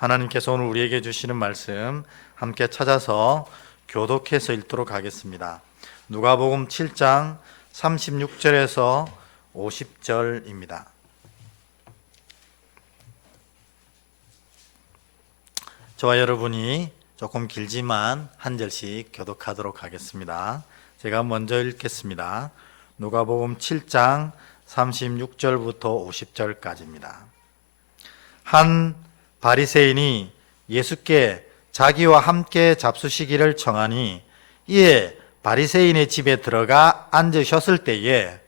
하나님께서 오늘 우리에게 주시는 말씀 함께 찾아서 교독해서 읽도록 하겠습니다. 누가복음 7장 36절에서 50절입니다. 저와 여러분이 조금 길지만 한 절씩 교독하도록 하겠습니다. 제가 먼저 읽겠습니다. 누가복음 7장 36절부터 50절까지입니다. 한 바리새인이 예수께 자기와 함께 잡수시기를 청하니 이에 바리새인의 집에 들어가 앉으셨을 때에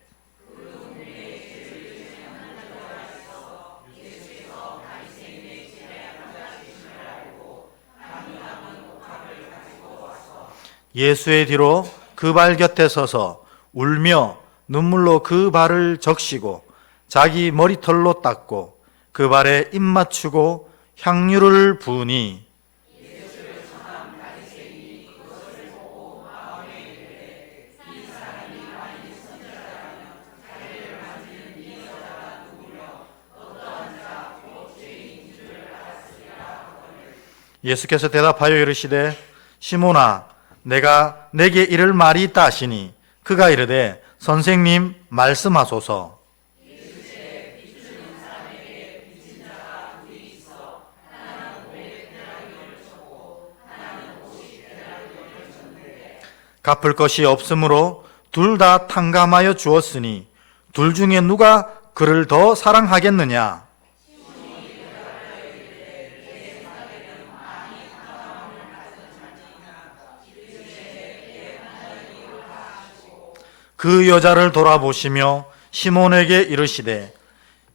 예수의 뒤로 그 발 곁에 서서 울며 눈물로 그 발을 적시고 자기 머리털로 닦고 그 발에 입 맞추고 향유를 부으니 예수께서 대답하여 이르시되 시몬아 내가 내게 이를 말이 있다 하시니 그가 이르되 선생님 말씀하소서. 갚을 것이 없으므로 둘 다 탕감하여 주었으니 둘 중에 누가 그를 더 사랑하겠느냐? 그 여자를 돌아보시며 시몬에게 이르시되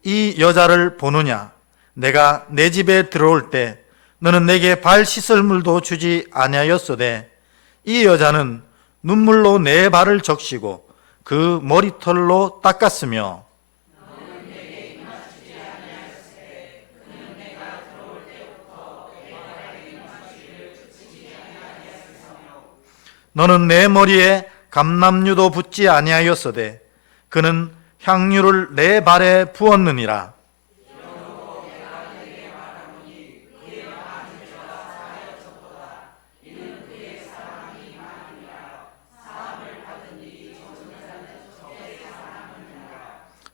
이 여자를 보느냐? 내가 내 집에 들어올 때 너는 내게 발 씻을 물도 주지 아니하였으되 이 여자는 눈물로 내 발을 적시고 그 머리털로 닦았으며 너는 내 머리에 감람유도 붓지 아니하였으되 그는 향유를 내 발에 부었느니라.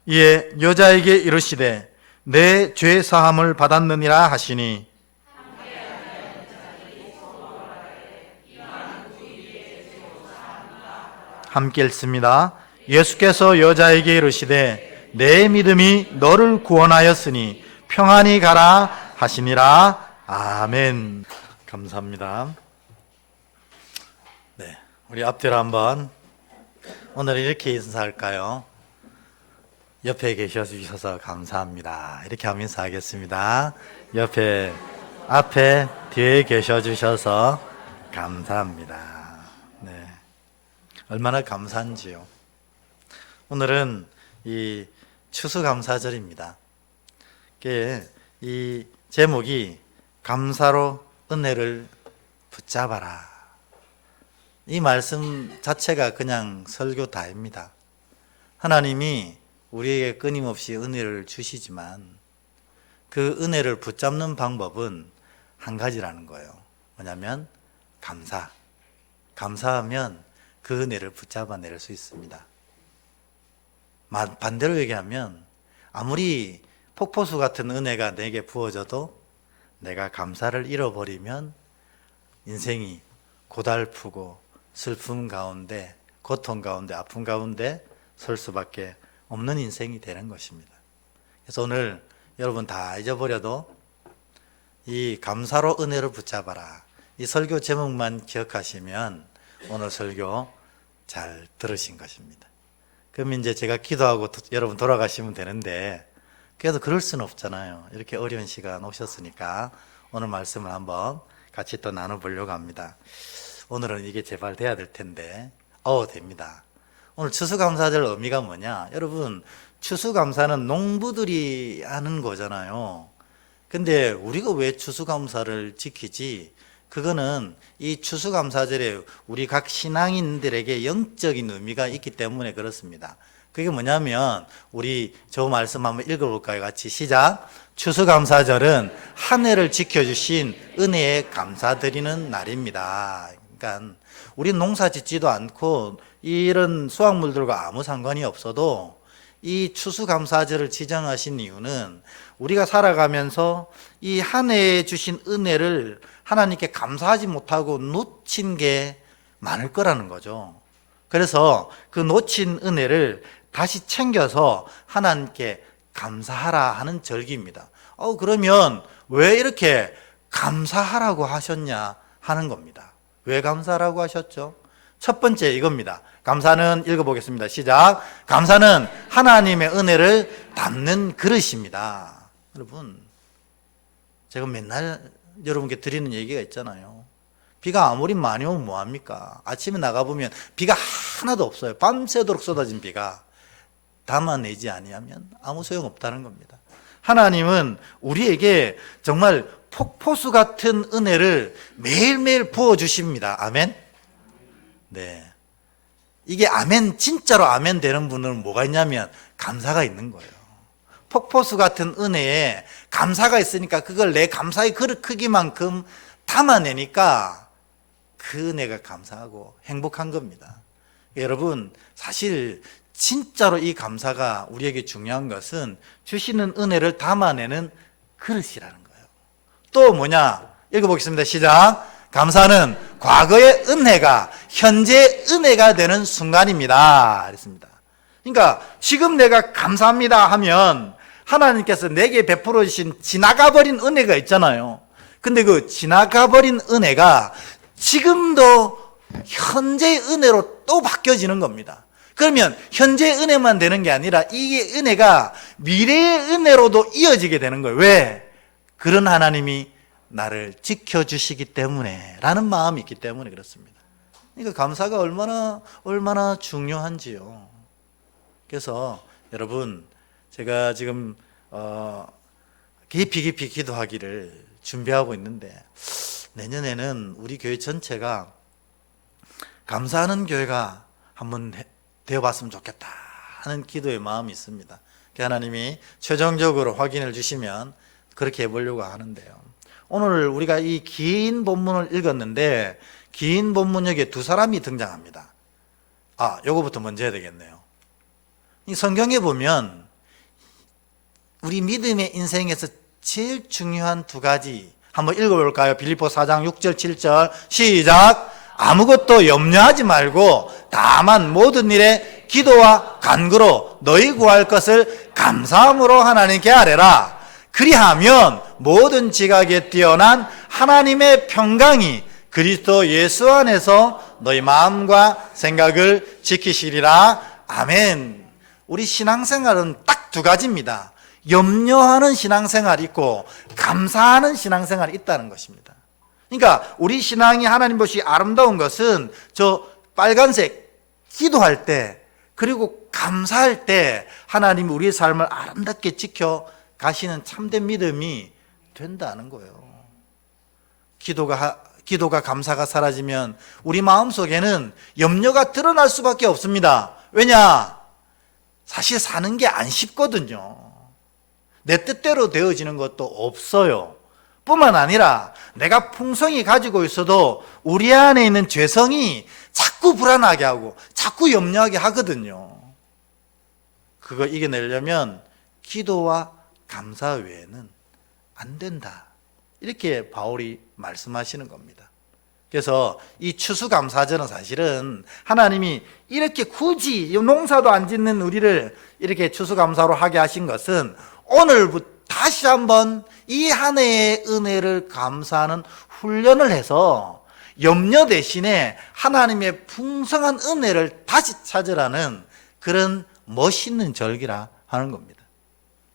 이에 여자에게 이르시되 내 죄 사함을 받았느니라 하시니 함께 읽습니다. 예수께서 여자에게 이르시되 내 믿음이 너를 구원하였으니 평안히 가라 하시니라. 아멘. 감사합니다. 네, 우리 앞뒤로 한번 오늘 이렇게 인사할까요? 옆에 계셔 주셔서 감사합니다. 이렇게 하면 인사하겠습니다. 옆에, 앞에, 뒤에 계셔 주셔서 감사합니다. 네, 얼마나 감사한지요. 오늘은 이 추수감사절입니다. 이 제목이 감사로 은혜를 붙잡아라. 이 말씀 자체가 그냥 설교 다입니다. 하나님이 우리에게 끊임없이 은혜를 주시지만 그 은혜를 붙잡는 방법은 한 가지라는 거예요. 뭐냐면 감사. 감사하면 그 은혜를 붙잡아낼 수 있습니다. 반대로 얘기하면 아무리 폭포수 같은 은혜가 내게 부어져도 내가 감사를 잃어버리면 인생이 고달프고 슬픔 가운데, 고통 가운데, 아픔 가운데 설 수밖에 없는 인생이 되는 것입니다. 그래서 오늘 여러분 다 잊어버려도 이 감사로 은혜를 붙잡아라. 이 설교 제목만 기억하시면 오늘 설교 잘 들으신 것입니다. 그럼 이제 제가 기도하고 여러분 돌아가시면 되는데 그래도 그럴 수는 없잖아요. 이렇게 어려운 시간 오셨으니까 오늘 말씀을 한번 같이 또 나눠보려고 합니다. 오늘은 이게 제발 돼야 될 텐데 됩니다. 오늘 추수감사절 의미가 뭐냐? 여러분 추수감사는 농부들이 하는 거잖아요. 근데 우리가 왜 추수감사를 지키지? 그거는 이 추수감사절에 우리 각 신앙인들에게 영적인 의미가 있기 때문에 그렇습니다. 그게 뭐냐면 우리 저 말씀 한번 읽어볼까요? 같이 시작. 추수감사절은 한 해를 지켜주신 은혜에 감사드리는 날입니다. 그러니까 우리 농사 짓지도 않고 이런 수확물들과 아무 상관이 없어도 이 추수감사절을 지정하신 이유는 우리가 살아가면서 이 한 해에 주신 은혜를 하나님께 감사하지 못하고 놓친 게 많을 거라는 거죠. 그래서 그 놓친 은혜를 다시 챙겨서 하나님께 감사하라 하는 절기입니다. 그러면 왜 이렇게 감사하라고 하셨냐 하는 겁니다. 왜 감사하라고 하셨죠? 첫 번째 이겁니다. 감사는 읽어보겠습니다. 시작. 감사는 하나님의 은혜를 담는 그릇입니다. 여러분, 제가 맨날 여러분께 드리는 얘기가 있잖아요. 비가 아무리 많이 오면 뭐합니까? 아침에 나가보면 비가 하나도 없어요. 밤새도록 쏟아진 비가 담아내지 아니하면 아무 소용없다는 겁니다. 하나님은 우리에게 정말 폭포수 같은 은혜를 매일매일 부어주십니다. 아멘? 네. 이게 아멘, 진짜로 아멘 되는 분은 뭐가 있냐면 감사가 있는 거예요. 폭포수 같은 은혜에 감사가 있으니까 그걸 내 감사의 그릇 크기만큼 담아내니까 그 은혜가 감사하고 행복한 겁니다. 여러분, 사실 진짜로 이 감사가 우리에게 중요한 것은 주시는 은혜를 담아내는 그릇이라는 거예요. 또 뭐냐? 읽어보겠습니다. 시작. 감사는 과거의 은혜가 현재 은혜가 되는 순간입니다. 그랬습니다. 그러니까 지금 내가 감사합니다 하면 하나님께서 내게 베풀어 주신 지나가버린 은혜가 있잖아요. 근데 그 지나가버린 은혜가 지금도 현재의 은혜로 또 바뀌어지는 겁니다. 그러면 현재의 은혜만 되는 게 아니라 이 은혜가 미래의 은혜로도 이어지게 되는 거예요. 왜? 그런 하나님이 나를 지켜주시기 때문에 라는 마음이 있기 때문에 그렇습니다. 그러니까 감사가 얼마나 중요한지요. 그래서 여러분, 제가 지금 깊이 기도하기를 준비하고 있는데 내년에는 우리 교회 전체가 감사하는 교회가 한번 되어봤으면 좋겠다 하는 기도의 마음이 있습니다. 하나님이 최종적으로 확인을 주시면 그렇게 해보려고 하는데요. 오늘 우리가 이 긴 본문을 읽었는데 긴 본문 여기에 두 사람이 등장합니다. 요거부터 먼저 해야 되겠네요. 이 성경에 보면 우리 믿음의 인생에서 제일 중요한 두 가지 한번 읽어볼까요? 빌립보 4장 6절 7절 시작. 아무것도 염려하지 말고 다만 모든 일에 기도와 간구로 너희 구할 것을 감사함으로 하나님께 아뢰라. 그리하면 모든 지각에 뛰어난 하나님의 평강이 그리스도 예수 안에서 너희 마음과 생각을 지키시리라. 아멘. 우리 신앙생활은 딱 두 가지입니다. 염려하는 신앙생활이 있고 감사하는 신앙생활이 있다는 것입니다. 그러니까 우리 신앙이 하나님 보시 아름다운 것은 저 빨간색 기도할 때 그리고 감사할 때 하나님이 우리의 삶을 아름답게 지켜 가시는 참된 믿음이 된다는 거예요. 기도가 감사가 사라지면 우리 마음속에는 염려가 드러날 수밖에 없습니다. 왜냐? 사실 사는 게 안 쉽거든요. 내 뜻대로 되어지는 것도 없어요. 뿐만 아니라 내가 풍성히 가지고 있어도 우리 안에 있는 죄성이 자꾸 불안하게 하고 자꾸 염려하게 하거든요. 그거 이겨내려면 기도와 감사 외에는 안 된다. 이렇게 바울이 말씀하시는 겁니다. 그래서 이 추수감사절은 사실은 하나님이 이렇게 굳이 농사도 안 짓는 우리를 이렇게 추수감사로 하게 하신 것은 오늘부터 다시 한번 이 한 해의 은혜를 감사하는 훈련을 해서 염려 대신에 하나님의 풍성한 은혜를 다시 찾으라는 그런 멋있는 절기라 하는 겁니다.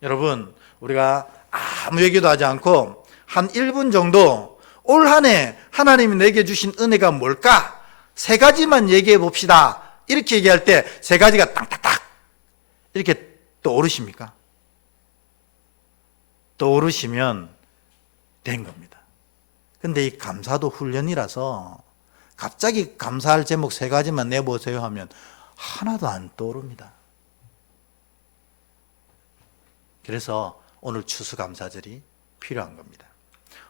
여러분, 우리가 아무 얘기도 하지 않고 한 1분 정도 올 한 해 하나님이 내게 주신 은혜가 뭘까? 세 가지만 얘기해 봅시다. 이렇게 얘기할 때 세 가지가 딱딱딱 이렇게 떠오르십니까? 떠오르시면 된 겁니다. 근데 이 감사도 훈련이라서 갑자기 감사할 제목 세 가지만 내보세요 하면 하나도 안 떠오릅니다. 그래서 오늘 추수감사절이 필요한 겁니다.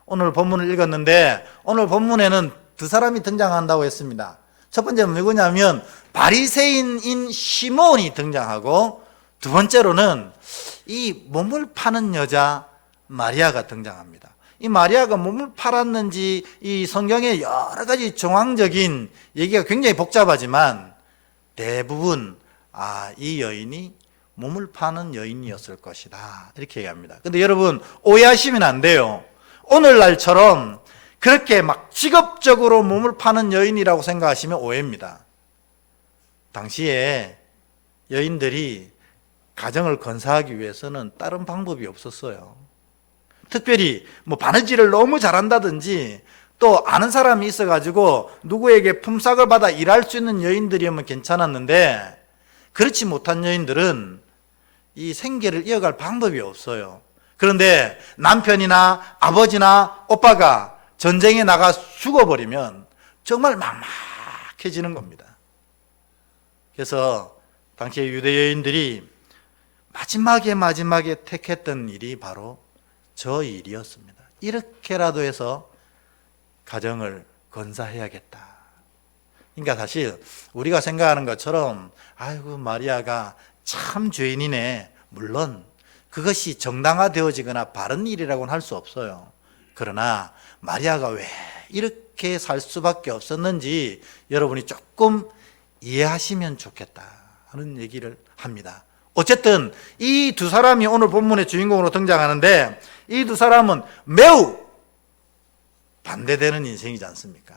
오늘 본문을 읽었는데 오늘 본문에는 두 사람이 등장한다고 했습니다. 첫 번째는 누구냐면 바리새인인 시몬이 등장하고, 두 번째로는 이 몸을 파는 여자 마리아가 등장합니다. 이 마리아가 몸을 팔았는지 이 성경의 여러 가지 정황적인 얘기가 굉장히 복잡하지만 대부분 이 여인이 몸을 파는 여인이었을 것이다, 이렇게 얘기합니다. 근데 여러분 오해하시면 안 돼요. 오늘날처럼 그렇게 막 직업적으로 몸을 파는 여인이라고 생각하시면 오해입니다. 당시에 여인들이 가정을 건사하기 위해서는 다른 방법이 없었어요. 특별히 뭐 바느질을 너무 잘한다든지 또 아는 사람이 있어가지고 누구에게 품삯을 받아 일할 수 있는 여인들이면 괜찮았는데, 그렇지 못한 여인들은 이 생계를 이어갈 방법이 없어요. 그런데 남편이나 아버지나 오빠가 전쟁에 나가 죽어버리면 정말 막막해지는 겁니다. 그래서 당시에 유대 여인들이 마지막에 택했던 일이 바로 저 일이었습니다. 이렇게라도 해서 가정을 건사해야겠다. 그러니까 사실 우리가 생각하는 것처럼 아이고 마리아가 참 죄인이네, 물론 그것이 정당화되어지거나 바른 일이라고는 할 수 없어요. 그러나 마리아가 왜 이렇게 살 수밖에 없었는지 여러분이 조금 이해하시면 좋겠다 하는 얘기를 합니다. 어쨌든 이 두 사람이 오늘 본문의 주인공으로 등장하는데, 이 두 사람은 매우 반대되는 인생이지 않습니까?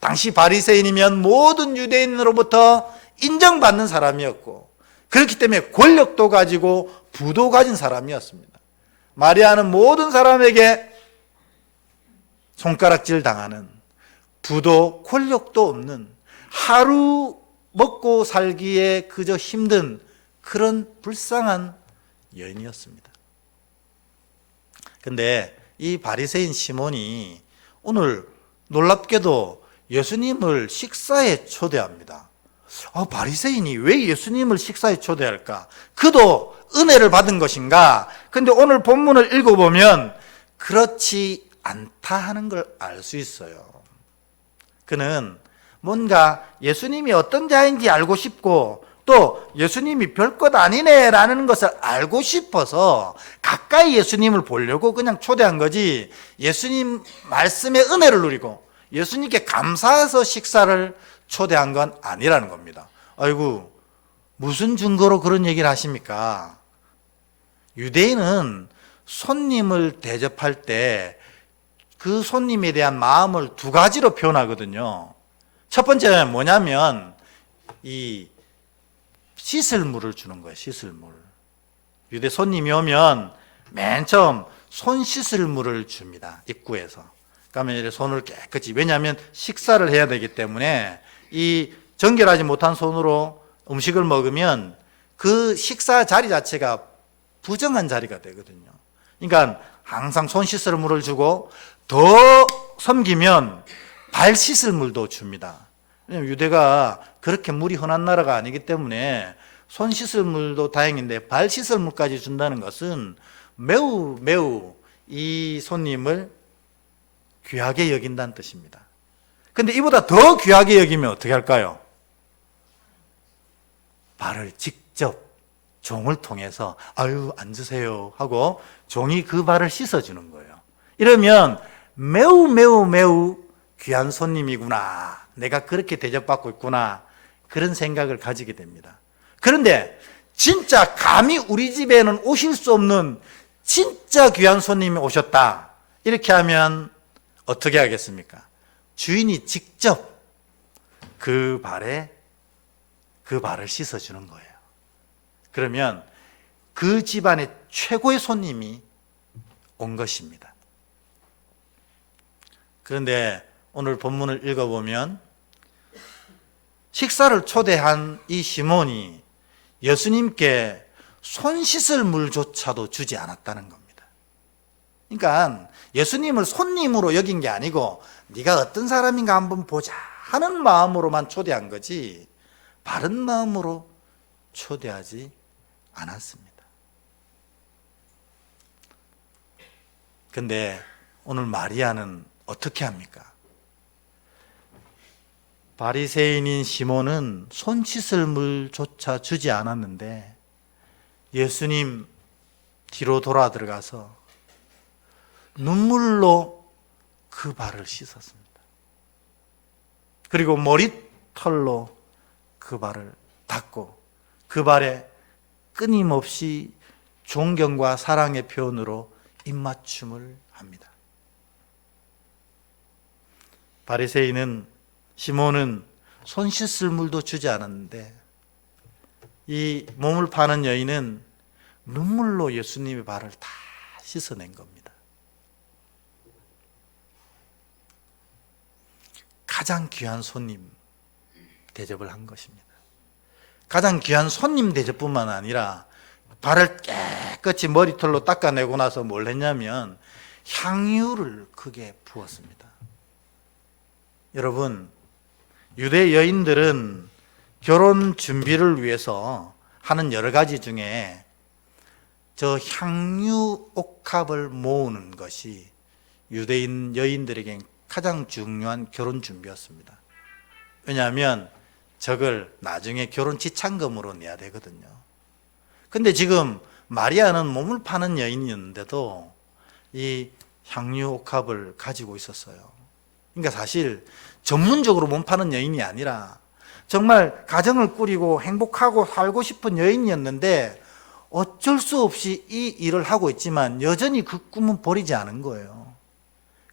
당시 바리새인이면 모든 유대인으로부터 인정받는 사람이었고, 그렇기 때문에 권력도 가지고 부도 가진 사람이었습니다. 마리아는 모든 사람에게 손가락질 당하는, 부도 권력도 없는, 하루 먹고 살기에 그저 힘든 그런 불쌍한 여인이었습니다. 근데 이 바리새인 시몬이 오늘 놀랍게도 예수님을 식사에 초대합니다. 바리새인이 왜 예수님을 식사에 초대할까? 그도 은혜를 받은 것인가? 근데 오늘 본문을 읽어보면 그렇지 않다 하는 걸 알 수 있어요. 그는 뭔가 예수님이 어떤 자인지 알고 싶고, 또 예수님이 별것 아니네 라는 것을 알고 싶어서 가까이 예수님을 보려고 그냥 초대한 거지, 예수님 말씀의 은혜를 누리고 예수님께 감사해서 식사를 초대한 건 아니라는 겁니다. 아이고, 무슨 증거로 그런 얘기를 하십니까? 유대인은 손님을 대접할 때 그 손님에 대한 마음을 두 가지로 표현하거든요. 첫 번째는 뭐냐면 이 씻을 물을 주는 거예요. 씻을 물. 유대 손님이 오면 맨 처음 손 씻을 물을 줍니다. 입구에서. 그러면 손을 깨끗이, 왜냐하면 식사를 해야 되기 때문에 이 정결하지 못한 손으로 음식을 먹으면 그 식사 자리 자체가 부정한 자리가 되거든요. 그러니까 항상 손 씻을 물을 주고, 더 섬기면 발 씻을 물도 줍니다. 왜냐하면 유대가 그렇게 물이 흔한 나라가 아니기 때문에 손 씻을 물도 다행인데 발 씻을 물까지 준다는 것은 매우 이 손님을 귀하게 여긴다는 뜻입니다. 근데 이보다 더 귀하게 여기면 어떻게 할까요? 발을 직접 종을 통해서 아유 앉으세요 하고 종이 그 발을 씻어주는 거예요. 이러면 매우 귀한 손님이구나, 내가 그렇게 대접받고 있구나, 그런 생각을 가지게 됩니다. 그런데 진짜 감히 우리 집에는 오실 수 없는 진짜 귀한 손님이 오셨다, 이렇게 하면 어떻게 하겠습니까? 주인이 직접 그 발을 씻어주는 거예요. 그러면 그 집안의 최고의 손님이 온 것입니다. 그런데 오늘 본문을 읽어보면 식사를 초대한 이 시몬이 예수님께 손 씻을 물조차도 주지 않았다는 겁니다. 그러니까 예수님을 손님으로 여긴 게 아니고 네가 어떤 사람인가 한번 보자 하는 마음으로만 초대한 거지, 바른 마음으로 초대하지 않았습니다. 근데 오늘 마리아는 어떻게 합니까? 바리새인인 시몬은 손 씻을 물조차 주지 않았는데 예수님 뒤로 돌아 들어가서 눈물로 그 발을 씻었습니다. 그리고 머리털로 그 발을 닦고 그 발에 끊임없이 존경과 사랑의 표현으로 입맞춤을 합니다. 바리새인은 시몬은 손 씻을 물도 주지 않았는데 이 몸을 파는 여인은 눈물로 예수님의 발을 다 씻어낸 겁니다. 가장 귀한 손님 대접을 한 것입니다. 가장 귀한 손님 대접뿐만 아니라 발을 깨끗이 머리털로 닦아내고 나서 뭘 했냐면 향유를 크게 부었습니다. 여러분, 유대 여인들은 결혼 준비를 위해서 하는 여러 가지 중에 저 향유 옥합을 모으는 것이 유대인 여인들에겐 가장 중요한 결혼 준비였습니다. 왜냐하면 저걸 나중에 결혼 지참금으로 내야 되거든요. 근데 지금 마리아는 몸을 파는 여인이었는데도 이 향유 옥합을 가지고 있었어요. 그러니까 사실 전문적으로 몸 파는 여인이 아니라 정말 가정을 꾸리고 행복하고 살고 싶은 여인이었는데 어쩔 수 없이 이 일을 하고 있지만 여전히 그 꿈은 버리지 않은 거예요.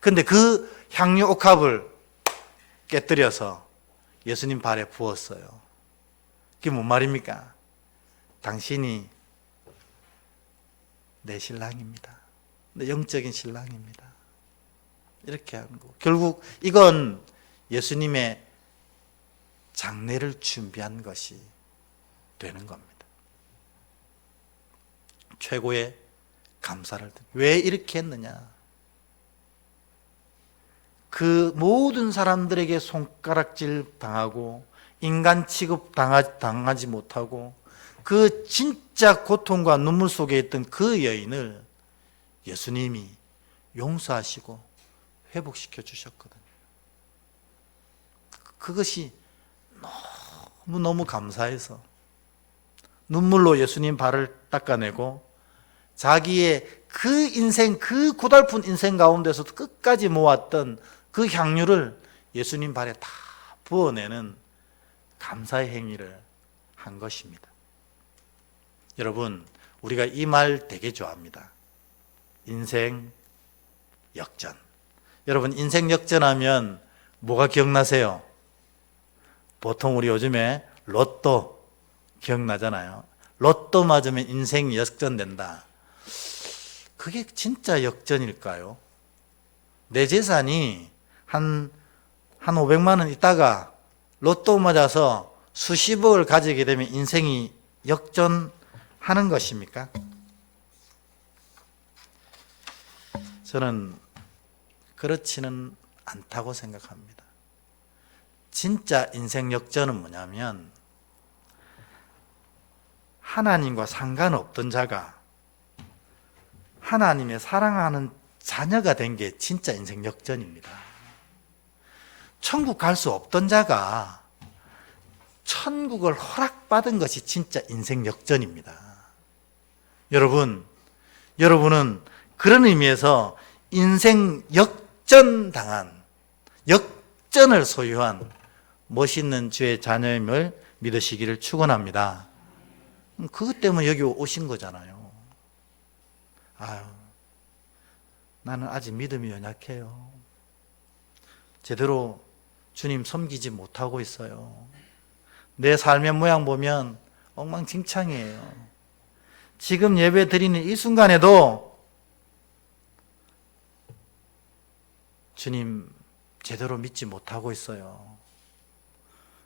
근데 그 향유 옥합을 깨뜨려서 예수님 발에 부었어요. 그게 뭔 말입니까? 당신이 내 신랑입니다. 내 영적인 신랑입니다. 이렇게 하는 거. 결국 이건 예수님의 장례를 준비한 것이 되는 겁니다. 최고의 감사를. 왜 이렇게 했느냐? 그 모든 사람들에게 손가락질 당하고 인간 취급 당하지 못하고 그 진짜 고통과 눈물 속에 있던 그 여인을 예수님이 용서하시고 회복시켜 주셨거든요. 그것이 너무너무 감사해서 눈물로 예수님 발을 닦아내고 자기의 그 인생, 그 고달픈 인생 가운데서도 끝까지 모았던 그 향유를 예수님 발에 다 부어내는 감사의 행위를 한 것입니다. 여러분, 우리가 이 말 되게 좋아합니다. 인생 역전. 여러분, 인생 역전하면 뭐가 기억나세요? 보통 우리 요즘에 로또 기억나잖아요. 로또 맞으면 인생이 역전된다. 그게 진짜 역전일까요? 내 재산이 한 500만 원 있다가 로또 맞아서 수십억을 가지게 되면 인생이 역전하는 것입니까? 저는 그렇지는 않다고 생각합니다. 진짜 인생 역전은 뭐냐면 하나님과 상관없던 자가 하나님의 사랑하는 자녀가 된 게 진짜 인생 역전입니다. 천국 갈 수 없던 자가 천국을 허락받은 것이 진짜 인생 역전입니다. 여러분은 그런 의미에서 인생 역전당한, 역전을 소유한 멋있는 주의 자녀임을 믿으시기를 축원합니다. 그것 때문에 여기 오신 거잖아요. 아유, 나는 아직 믿음이 연약해요. 제대로 주님 섬기지 못하고 있어요. 내 삶의 모양 보면 엉망진창이에요. 지금 예배 드리는 이 순간에도 주님 제대로 믿지 못하고 있어요.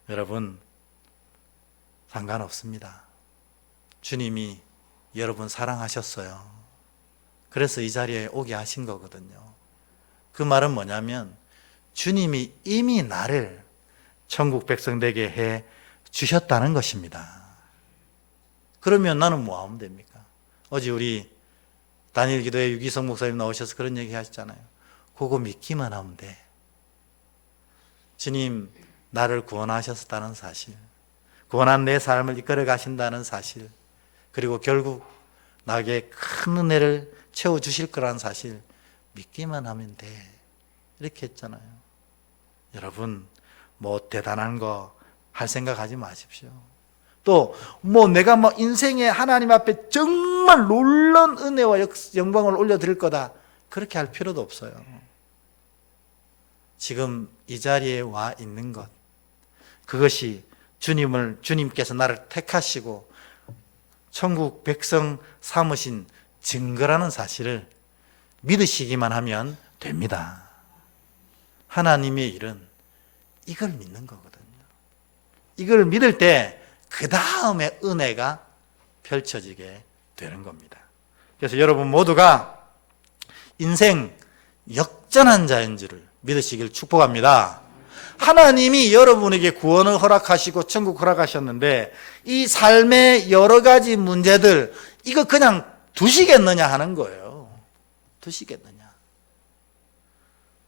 여러분, 상관없습니다. 주님이 여러분 사랑하셨어요. 그래서 이 자리에 오게 하신 거거든요. 그 말은 뭐냐면 주님이 이미 나를 천국 백성 되게 해 주셨다는 것입니다. 그러면 나는 뭐 하면 됩니까? 어제 우리 단일 기도회 유기성 목사님 나오셔서 그런 얘기 하셨잖아요. 그거 믿기만 하면 돼. 주님 나를 구원하셨다는 사실, 구원한 내 삶을 이끌어 가신다는 사실, 그리고 결국 나에게 큰 은혜를 채워주실 거라는 사실 믿기만 하면 돼. 이렇게 했잖아요. 여러분 뭐 대단한 거 할 생각하지 마십시오. 또 뭐 내가 뭐 인생에 하나님 앞에 정말 놀라운 은혜와 영광을 올려드릴 거다, 그렇게 할 필요도 없어요. 지금 이 자리에 와 있는 것, 그것이 주님께서 나를 택하시고 천국 백성 삼으신 증거라는 사실을 믿으시기만 하면 됩니다. 하나님의 일은 이걸 믿는 거거든요. 이걸 믿을 때 그 다음에 은혜가 펼쳐지게 되는 겁니다. 그래서 여러분 모두가 인생 역전한 자인 줄을 믿으시길 축복합니다. 하나님이 여러분에게 구원을 허락하시고 천국 허락하셨는데 이 삶의 여러 가지 문제들, 이거 그냥 두시겠느냐 하는 거예요. 두시겠느냐.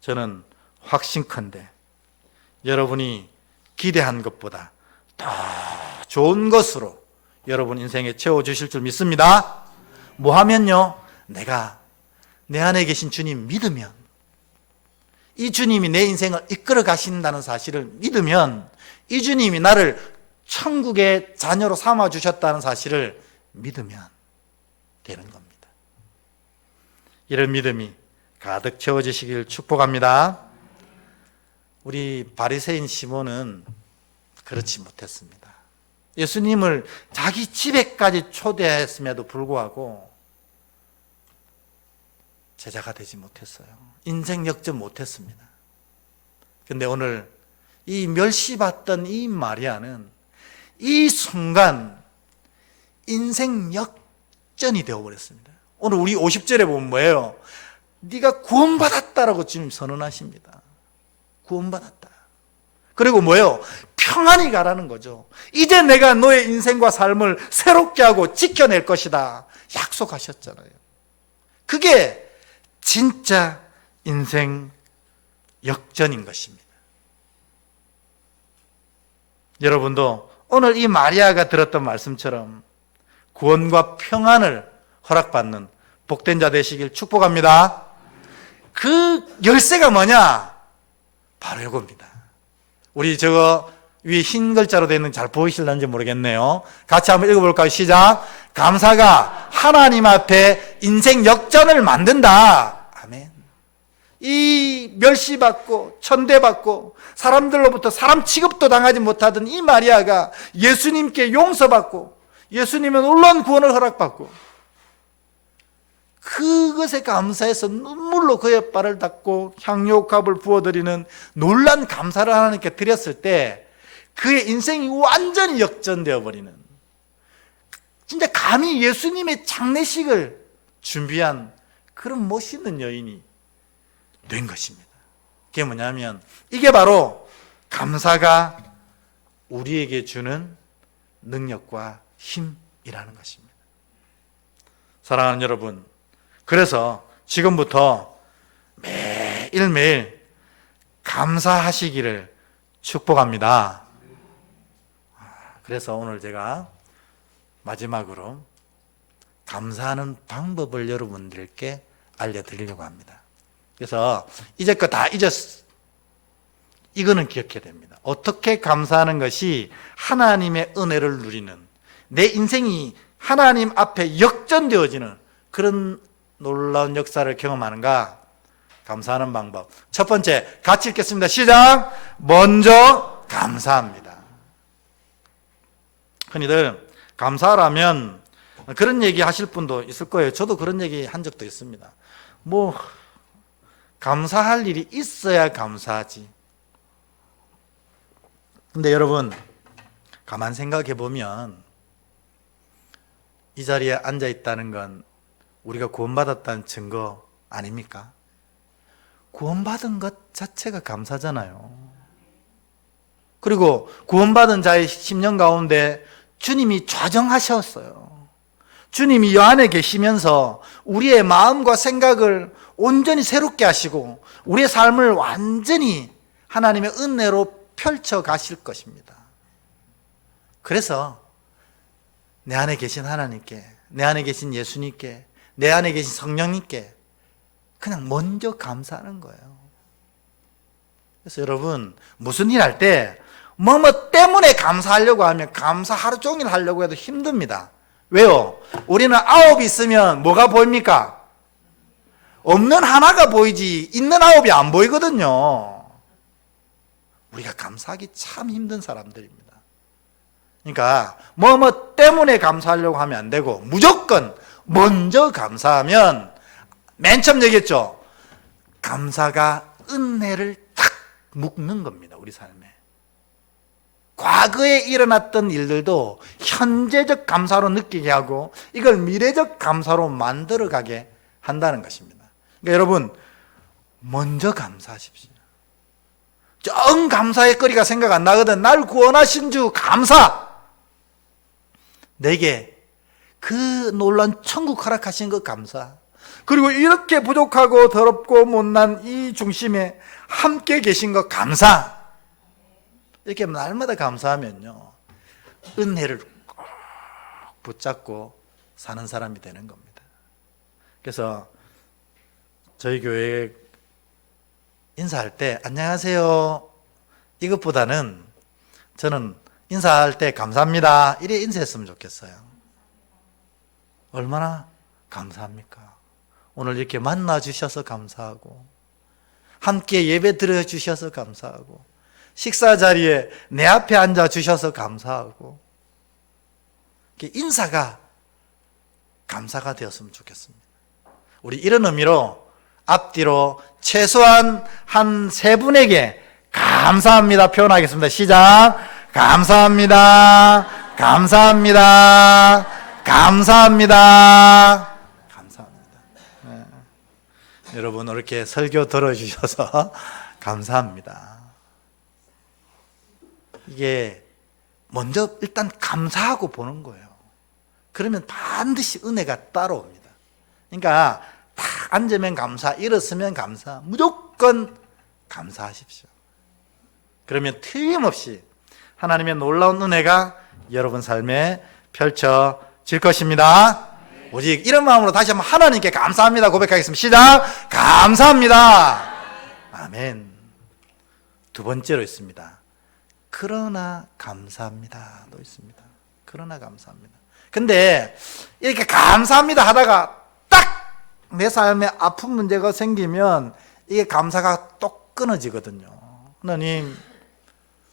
저는 확신컨대 여러분이 기대한 것보다 더 좋은 것으로 여러분 인생에 채워주실 줄 믿습니다. 뭐 하면요, 내가 내 안에 계신 주님 믿으면, 이 주님이 내 인생을 이끌어 가신다는 사실을 믿으면, 이 주님이 나를 천국의 자녀로 삼아 주셨다는 사실을 믿으면 되는 겁니다. 이런 믿음이 가득 채워지시길 축복합니다. 우리 바리새인 시몬은 그렇지 못했습니다. 예수님을 자기 집에까지 초대했음에도 불구하고 제자가 되지 못했어요. 인생 역전 못했습니다. 그런데 오늘 이 멸시받던 이 마리아는 이 순간 인생 역전이 되어버렸습니다. 오늘 우리 50절에 보면 뭐예요? 네가 구원받았다라고 주님 선언하십니다. 구원받았다. 그리고 뭐예요? 평안히 가라는 거죠. 이제 내가 너의 인생과 삶을 새롭게 하고 지켜낼 것이다 약속하셨잖아요. 그게 진짜 인생 역전인 것입니다. 여러분도 오늘 이 마리아가 들었던 말씀처럼 구원과 평안을 허락받는 복된 자 되시길 축복합니다. 그 열쇠가 뭐냐? 바로 이겁니다. 우리 저거 위에 흰 글자로 되어 있는 잘 보이실런지 모르겠네요. 같이 한번 읽어볼까요? 시작. 감사가 하나님 앞에 인생 역전을 만든다. 아멘. 이 멸시받고 천대받고 사람들로부터 사람 취급도 당하지 못하던 이 마리아가 예수님께 용서받고 예수님의 놀라운 구원을 허락받고 그것에 감사해서 눈물로 그의 발을 닦고 향료값을 부어드리는 놀란 감사를 하나님께 드렸을 때 그의 인생이 완전히 역전되어 버리는, 진짜 감히 예수님의 장례식을 준비한 그런 멋있는 여인이 된 것입니다. 그게 뭐냐면 이게 바로 감사가 우리에게 주는 능력과 힘이라는 것입니다. 사랑하는 여러분, 그래서 지금부터 매일매일 감사하시기를 축복합니다. 그래서 오늘 제가 마지막으로 감사하는 방법을 여러분들께 알려드리려고 합니다. 그래서 이제껏 다 잊었어. 이거는 기억해야 됩니다. 어떻게 감사하는 것이 하나님의 은혜를 누리는, 내 인생이 하나님 앞에 역전되어지는 그런 놀라운 역사를 경험하는가? 감사하는 방법. 첫 번째, 같이 읽겠습니다. 시작. 먼저 감사합니다. 흔히들 감사하라면 그런 얘기 하실 분도 있을 거예요. 저도 그런 얘기 한 적도 있습니다. 뭐 감사할 일이 있어야 감사하지. 근데 여러분 가만 생각해 보면 이 자리에 앉아 있다는 건 우리가 구원받았다는 증거 아닙니까? 구원받은 것 자체가 감사잖아요. 그리고 구원받은 자의 심령 가운데 주님이 좌정하셨어요. 주님이 여 안에 계시면서 우리의 마음과 생각을 온전히 새롭게 하시고 우리의 삶을 완전히 하나님의 은혜로 펼쳐 가실 것입니다. 그래서 내 안에 계신 하나님께, 내 안에 계신 예수님께, 내 안에 계신 성령님께 그냥 먼저 감사하는 거예요. 그래서 여러분, 무슨 일 할 때 뭐 때문에 감사하려고 하면 감사 하루 종일 하려고 해도 힘듭니다. 왜요? 우리는 9이 있으면 뭐가 보입니까? 없는 하나가 보이지 있는 9이 안 보이거든요. 우리가 감사하기 참 힘든 사람들입니다. 그러니까 뭐 때문에 감사하려고 하면 안 되고 무조건 먼저 감사하면, 맨 처음 얘기했죠, 감사가 은혜를 탁 묶는 겁니다. 우리 삶에 과거에 일어났던 일들도 현재적 감사로 느끼게 하고 이걸 미래적 감사로 만들어가게 한다는 것입니다. 그러니까 여러분, 먼저 감사하십시오. 정 감사의 거리가 생각 안 나거든. 날 구원하신 주 감사. 내게 그 놀란 천국 허락하신 것 감사. 그리고 이렇게 부족하고 더럽고 못난 이 중심에 함께 계신 것 감사. 이렇게 날마다 감사하면요, 은혜를 꼭 붙잡고 사는 사람이 되는 겁니다. 그래서 저희 교회에 인사할 때 안녕하세요 이것보다는 저는 인사할 때 감사합니다 이래 인사했으면 좋겠어요. 얼마나 감사합니까? 오늘 이렇게 만나 주셔서 감사하고 함께 예배 드려 주셔서 감사하고 식사 자리에 내 앞에 앉아 주셔서 감사하고, 인사가 감사가 되었으면 좋겠습니다. 우리 이런 의미로 앞뒤로 최소한 한 3분에게 감사합니다 표현하겠습니다. 시작. 감사합니다. 감사합니다. 감사합니다. 감사합니다. 네. 여러분 이렇게 설교 들어주셔서 감사합니다. 이게 먼저 일단 감사하고 보는 거예요. 그러면 반드시 은혜가 따라옵니다. 그러니까 딱 앉으면 감사, 일어서면 감사, 무조건 감사하십시오. 그러면 틀림없이 하나님의 놀라운 은혜가 여러분 삶에 펼쳐질 것입니다. 오직 이런 마음으로 다시 한번 하나님께 감사합니다 고백하겠습니다. 시작. 감사합니다. 아멘. 두 번째로 있습니다. 그러나 감사합니다도 있습니다. 그러나 감사합니다. 근데 이렇게 감사합니다 하다가 딱 내 삶에 아픈 문제가 생기면 이게 감사가 또 끊어지거든요. 하나님,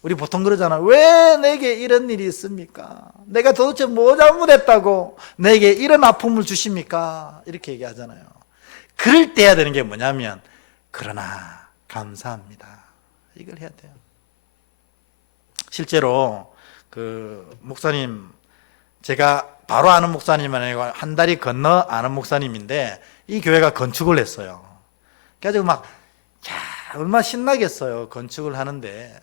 우리 보통 그러잖아요. 왜 내게 이런 일이 있습니까? 내가 도대체 뭐 잘못했다고 내게 이런 아픔을 주십니까? 이렇게 얘기하잖아요. 그럴 때 해야 되는 게 뭐냐면 그러나 감사합니다. 이걸 해야 돼요. 실제로 그 목사님, 제가 바로 아는 목사님은 아니고 한 다리 건너 아는 목사님인데 이 교회가 건축을 했어요. 그래가지고 막 얼마나 신나겠어요. 건축을 하는데.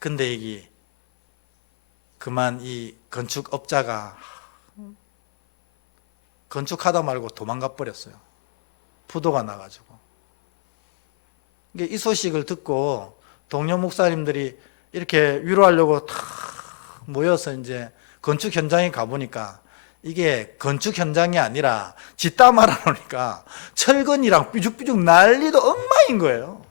근데 이게 그만 이 건축업자가 건축하다 말고 도망가 버렸어요. 부도가 나가지고. 이 소식을 듣고 동료 목사님들이 이렇게 위로하려고 탁 모여서 이제 건축 현장에 가보니까 이게 건축 현장이 아니라 짓다 말아놓으니까 철근이랑 삐죽삐죽 난리도 엉망인 거예요.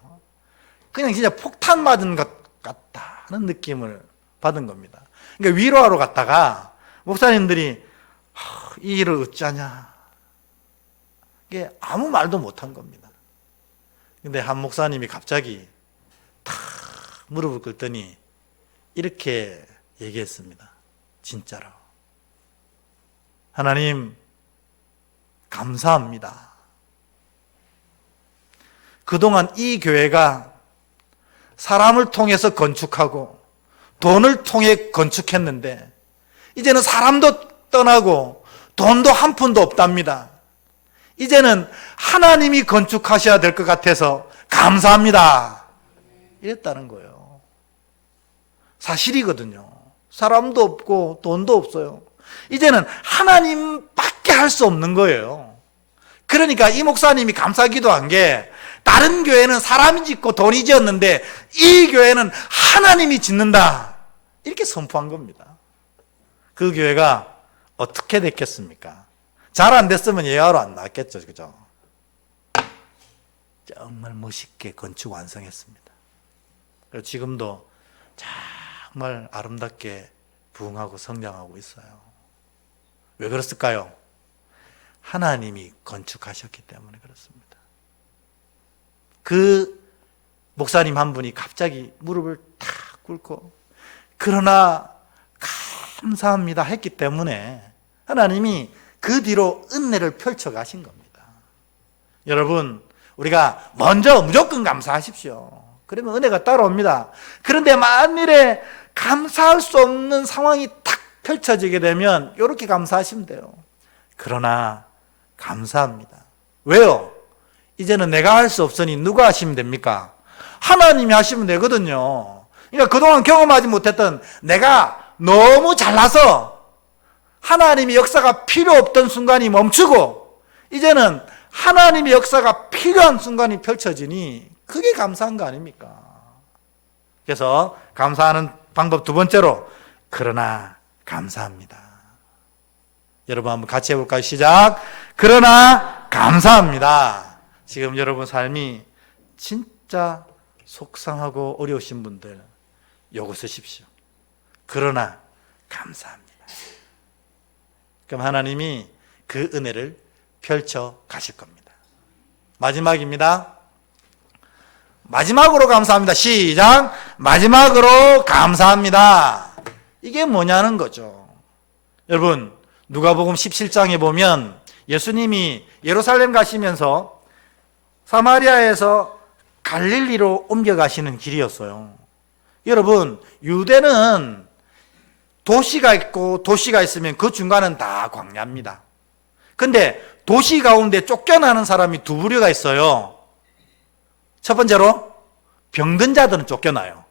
그냥 진짜 폭탄 맞은 것 같다는 느낌을 받은 겁니다. 그러니까 위로하러 갔다가 목사님들이 이 일을 어쩌냐, 이게 아무 말도 못한 겁니다. 근데 한 목사님이 갑자기 탁 무릎을 꿇더니 이렇게 얘기했습니다. 진짜로. 하나님, 감사합니다. 그동안 이 교회가 사람을 통해서 건축하고 돈을 통해 건축했는데 이제는 사람도 떠나고 돈도 한 푼도 없답니다. 이제는 하나님이 건축하셔야 될 것 같아서 감사합니다. 이랬다는 거예요. 사실이거든요. 사람도 없고 돈도 없어요. 이제는 하나님밖에 밖에 할 수 없는 거예요. 그러니까 이 목사님이 감사 기도한 게 다른 교회는 사람이 짓고 돈이 지었는데 이 교회는 하나님이 짓는다, 이렇게 선포한 겁니다. 그 교회가 어떻게 됐겠습니까? 잘 안 됐으면 예화로 안 나왔겠죠. 그죠? 정말 멋있게 건축 완성했습니다. 그래서 지금도 정말 아름답게 부흥하고 성장하고 있어요. 왜 그랬을까요? 하나님이 건축하셨기 때문에 그렇습니다. 그 목사님 한 분이 갑자기 무릎을 탁 꿇고 그러나 감사합니다 했기 때문에 하나님이 그 뒤로 은혜를 펼쳐 가신 겁니다. 여러분, 우리가 먼저 무조건 감사하십시오. 그러면 은혜가 따라옵니다. 그런데 만일에 감사할 수 없는 상황이 탁 펼쳐지게 되면 이렇게 감사하시면 돼요. 그러나 감사합니다. 왜요? 이제는 내가 할 수 없으니 누가 하시면 됩니까? 하나님이 하시면 되거든요. 그러니까 그동안 경험하지 못했던 내가 너무 잘나서 하나님의 역사가 필요 없던 순간이 멈추고 이제는 하나님의 역사가 필요한 순간이 펼쳐지니 그게 감사한 거 아닙니까? 그래서 감사하는 방법 두 번째로, 그러나 감사합니다. 여러분 한번 같이 해볼까요? 시작. 그러나 감사합니다. 지금 여러분 삶이 진짜 속상하고 어려우신 분들 요거 쓰십시오. 그러나 감사합니다. 그럼 하나님이 그 은혜를 펼쳐 가실 겁니다. 마지막입니다. 마지막으로 감사합니다. 시작. 마지막으로 감사합니다. 이게 뭐냐는 거죠. 여러분, 누가복음 17장에 보면 예수님이 예루살렘 가시면서 사마리아에서 갈릴리로 옮겨가시는 길이었어요. 여러분, 유대는 도시가 있고 도시가 있으면 그 중간은 다 광야입니다. 근데 도시 가운데 쫓겨나는 사람이 두 부류가 있어요. 첫 번째로 병든 자들은 쫓겨나요.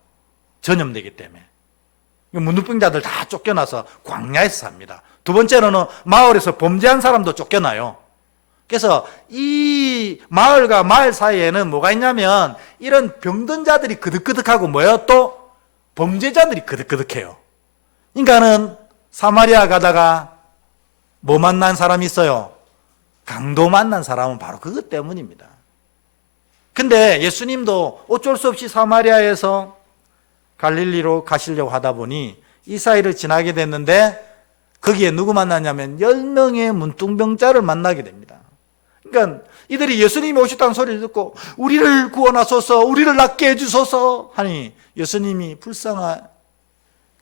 전염되기 때문에. 문둥병자들 다 쫓겨나서 광야에서 삽니다. 두 번째로는 마을에서 범죄한 사람도 쫓겨나요. 그래서 이 마을과 마을 사이에는 뭐가 있냐면 이런 병든 자들이 그득그득하고 뭐예요? 또 범죄자들이 그득그득해요. 그러니까는 사마리아 가다가 뭐 만난 사람이 있어요? 강도 만난 사람은 바로 그것 때문입니다. 근데 예수님도 어쩔 수 없이 사마리아에서 갈릴리로 가시려고 하다 보니 이 사이를 지나게 됐는데 거기에 누구 만나냐면 10명의 문둥병자를 만나게 됩니다. 그러니까 이들이 예수님이 오셨다는 소리를 듣고 우리를 구원하소서, 우리를 낫게 해주소서 하니 예수님이 불쌍한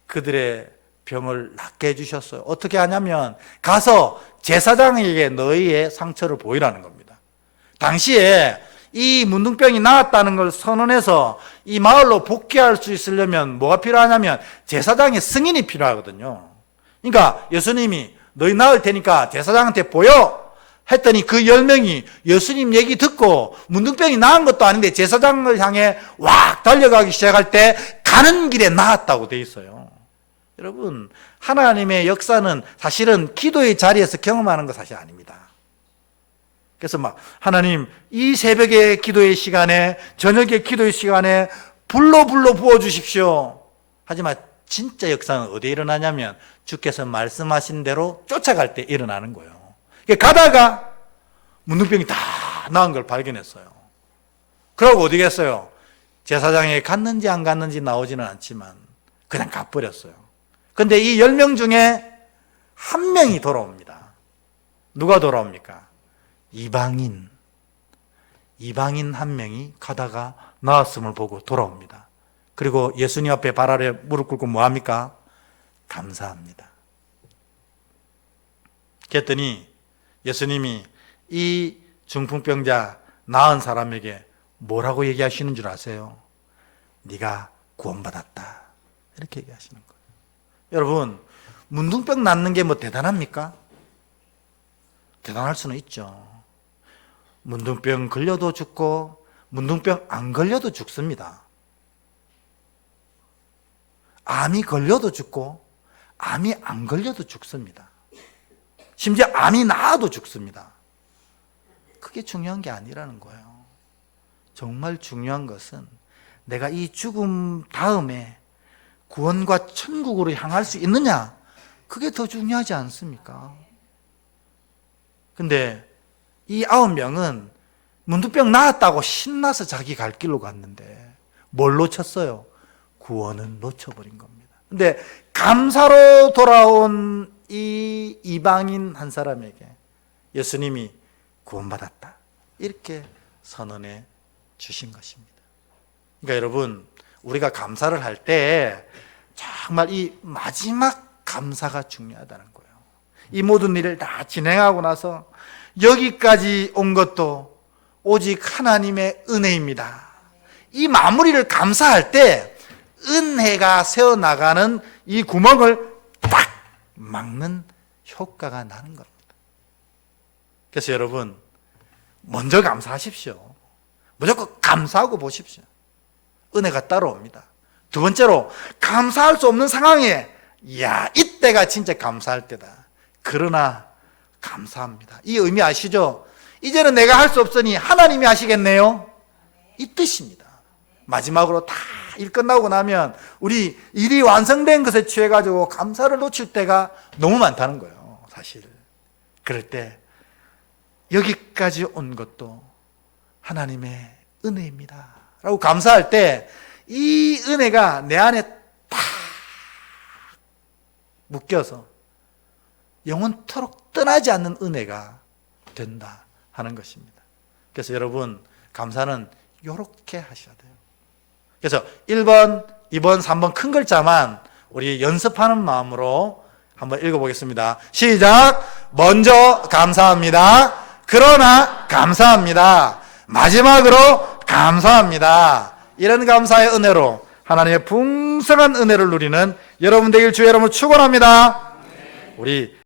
그들의 병을 낫게 해주셨어요. 어떻게 하냐면 가서 제사장에게 너희의 상처를 보이라는 겁니다. 당시에 이 문둥병이 나았다는 걸 선언해서 이 마을로 복귀할 수 있으려면 뭐가 필요하냐면 제사장의 승인이 필요하거든요. 그러니까 예수님이 너희 나을 테니까 제사장한테 보여 했더니 그 10명이 예수님 얘기 듣고 문둥병이 나은 것도 아닌데 제사장을 향해 왁 달려가기 시작할 때 가는 길에 나았다고 돼 있어요. 여러분, 하나님의 역사는 사실은 기도의 자리에서 경험하는 거 사실 아닙니다. 그래서 막 하나님 이 새벽의 기도의 시간에 저녁의 기도의 시간에 불로 부어주십시오. 하지만 진짜 역사는 어디에 일어나냐면 주께서 말씀하신 대로 쫓아갈 때 일어나는 거예요. 가다가 문둥병이 다 나은 걸 발견했어요. 그러고 어디 갔어요? 제사장에 갔는지 안 갔는지 나오지는 않지만 그냥 가버렸어요. 근데 이 10명 중에 한 명이 돌아옵니다. 누가 돌아옵니까? 이방인 한 명이 가다가 나았음을 보고 돌아옵니다. 그리고 예수님 앞에 발 아래 무릎 꿇고 뭐합니까? 감사합니다. 그랬더니 예수님이 이 중풍병자 나은 사람에게 뭐라고 얘기하시는 줄 아세요? 네가 구원받았다, 이렇게 얘기하시는 거예요. 여러분, 문둥병 낫는 게 뭐 대단합니까? 대단할 수는 있죠. 문둥병 걸려도 죽고 문둥병 안 걸려도 죽습니다. 암이 걸려도 죽고 암이 안 걸려도 죽습니다. 심지어 암이 나아도 죽습니다. 그게 중요한 게 아니라는 거예요. 정말 중요한 것은 내가 이 죽음 다음에 구원과 천국으로 향할 수 있느냐, 그게 더 중요하지 않습니까? 근데 이 9명은 문둥병 나았다고 신나서 자기 갈 길로 갔는데 뭘 놓쳤어요? 구원은 놓쳐버린 겁니다. 근데 감사로 돌아온 이 이방인 한 사람에게 예수님이 구원받았다, 이렇게 선언해 주신 것입니다. 그러니까 여러분, 우리가 감사를 할 때 정말 이 마지막 감사가 중요하다는 거예요. 이 모든 일을 다 진행하고 나서 여기까지 온 것도 오직 하나님의 은혜입니다. 이 마무리를 감사할 때 은혜가 새어나가는 이 구멍을 딱 막는 효과가 나는 겁니다. 그래서 여러분, 먼저 감사하십시오. 무조건 감사하고 보십시오. 은혜가 따라옵니다. 두 번째로, 감사할 수 없는 상황에, 이야, 이때가 진짜 감사할 때다. 그러나 감사합니다. 이 의미 아시죠? 이제는 내가 할 수 없으니 하나님이 하시겠네요, 이 뜻입니다. 마지막으로 다 일 끝나고 나면 우리 일이 완성된 것에 취해가지고 감사를 놓칠 때가 너무 많다는 거예요, 사실. 그럴 때 여기까지 온 것도 하나님의 은혜입니다 라고 감사할 때 이 은혜가 내 안에 딱 묶여서 영원토록 떠나지 않는 은혜가 된다 하는 것입니다. 그래서 여러분, 감사는 이렇게 하셔야 돼요. 그래서 1번, 2번, 3번 큰 글자만 우리 연습하는 마음으로 한번 읽어보겠습니다. 시작! 먼저 감사합니다. 그러나 감사합니다. 마지막으로 감사합니다. 이런 감사의 은혜로 하나님의 풍성한 은혜를 누리는 여러분 되길 주의 이름으로 축원합니다. 우리